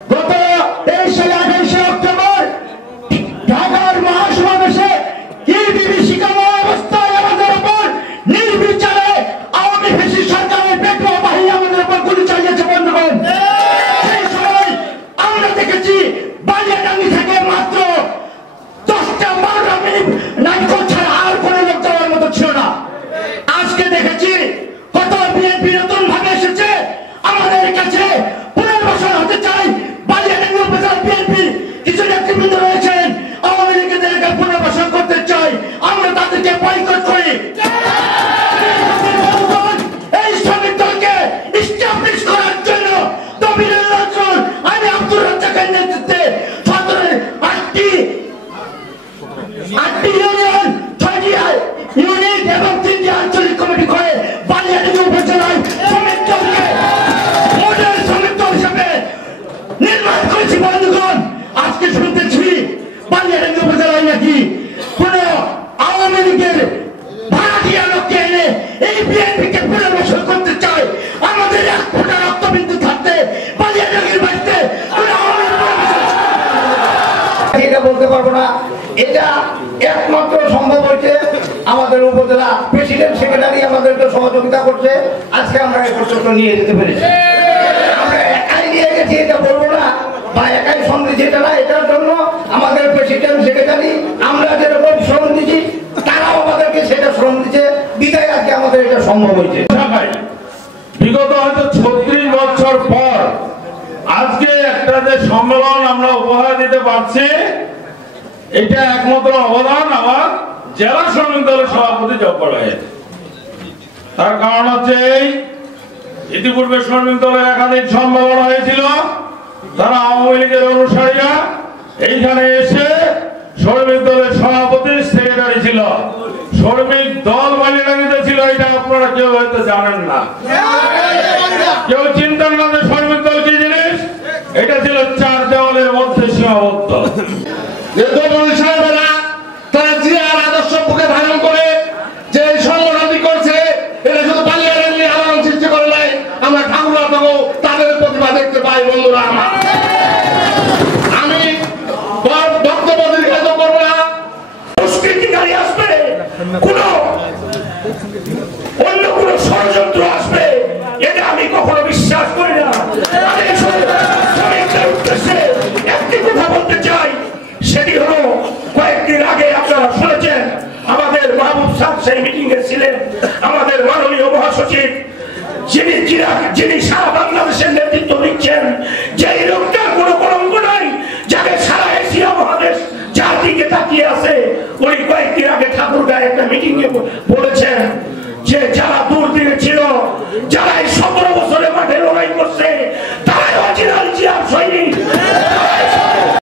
গত 23 সালে 28 অক্টোবর ঢাকার মহাসমাবেশে বিভীষিকাময় অবস্থায় আমাদের উপর নির্বিচারে আওয়ামী ফ্যাসিস্ট সরকারের পেটুয়া বাহিনী আমাদের উপর গুলি চালিয়েছে বন্ধুগণ। সেই সময় আমরা দেখেছি বালিয়াডাঙ্গি থেকে মাত্র 10-12 মিনিট নাইকো ছাড়া আর কোনো লোক যাওয়ার মতো ছিল না। আজকে দেখেছি কত বিএনপি নতুন ভাবে এসেছে আমাদের কাছে পুনর্বাসন হতে চাই। বালিয়াডাঙ্গি উপজেলা বিএনপি কিছু নেতৃবৃন্দ রয়েছেন আওয়ামী লীগের পুনর্বাসন করতে চাই, আমরা তাদেরকে বয়কট করি। এই শ্রমিক দলকে ইস্টাবলিশ করার জন্য তবিরুল নজরুল আমি আব্দুর রাজ্জাকের নেতৃত্বে 8টি ইউনিয়ন 6টি ইউনিট এবং 3টি আঞ্চলিক কমিটি করে বালিয়াডাঙ্গি উপজেলায় শ্রমিক দলকে মডেল শ্রমিক দল হিসেবে নির্মাণ করেছি বন্ধুগণ। আজকে শুনতেছি বালিয়াডাঙ্গি উপজেলায় নাকি কোন আওয়ামী লীগের ভাড়াটিয়া লোককে এনে এই বিএনপিকে পুনর্বাসন করতে চায়। আমাদের এক ফোঁটা রক্তবিন্দু থাকতে বালিয়াডাঙ্গির বাড়িতে এটা বলতে পারবো না। এটা একমাত্র সম্ভব হচ্ছে আমাদের উপজেলা প্রেসিডেন্ট সেক্রেটারি আমাদেরকে সহযোগিতা করছে। আজকে আমরা এই পর্যন্ত নিয়ে যেতে পেরেছি। আমরা একাই নিয়ে গেছি এটা বলবো না, বা একাই শ্রম দিচ্ছি এটা না। এটার জন্য আমাদের প্রেসিডেন্ট সেক্রেটারি আমরা যেরকম শ্রম দিচ্ছি তারাও আমাদেরকে সেটা শ্রম দিচ্ছে, বিদায় আজকে আমাদের এটা সম্ভব হয়েছে। বিগত হয়তো 36 বছর পর আজকে একটা যে সম্মেলন আমরা উপহার দিতে পারছি, এটা একমাত্র অবদান আমার জেলা শ্রমিক দলের সভাপতি জব্বার ভাইয়ের। তার কারণ হচ্ছে ইতিপূর্বে শ্রমিক দলের একাধিক সম্মেলন হয়েছিল, তারা আওয়ামী লীগের অনুসারীরা এইখানে এসে শ্রমিক দলের সভাপতি সেক্রেটারি ছিল। শ্রমিক দল বালিয়াডাঙ্গিতে ছিল, এটা আপনারা কেউ হয়তো জানেন না, কেউ চিন্তা করেন শ্রমিক দল কি জিনিস। এটা ছিল 4 দেওয়ালের মধ্যে সীমাবদ্ধ।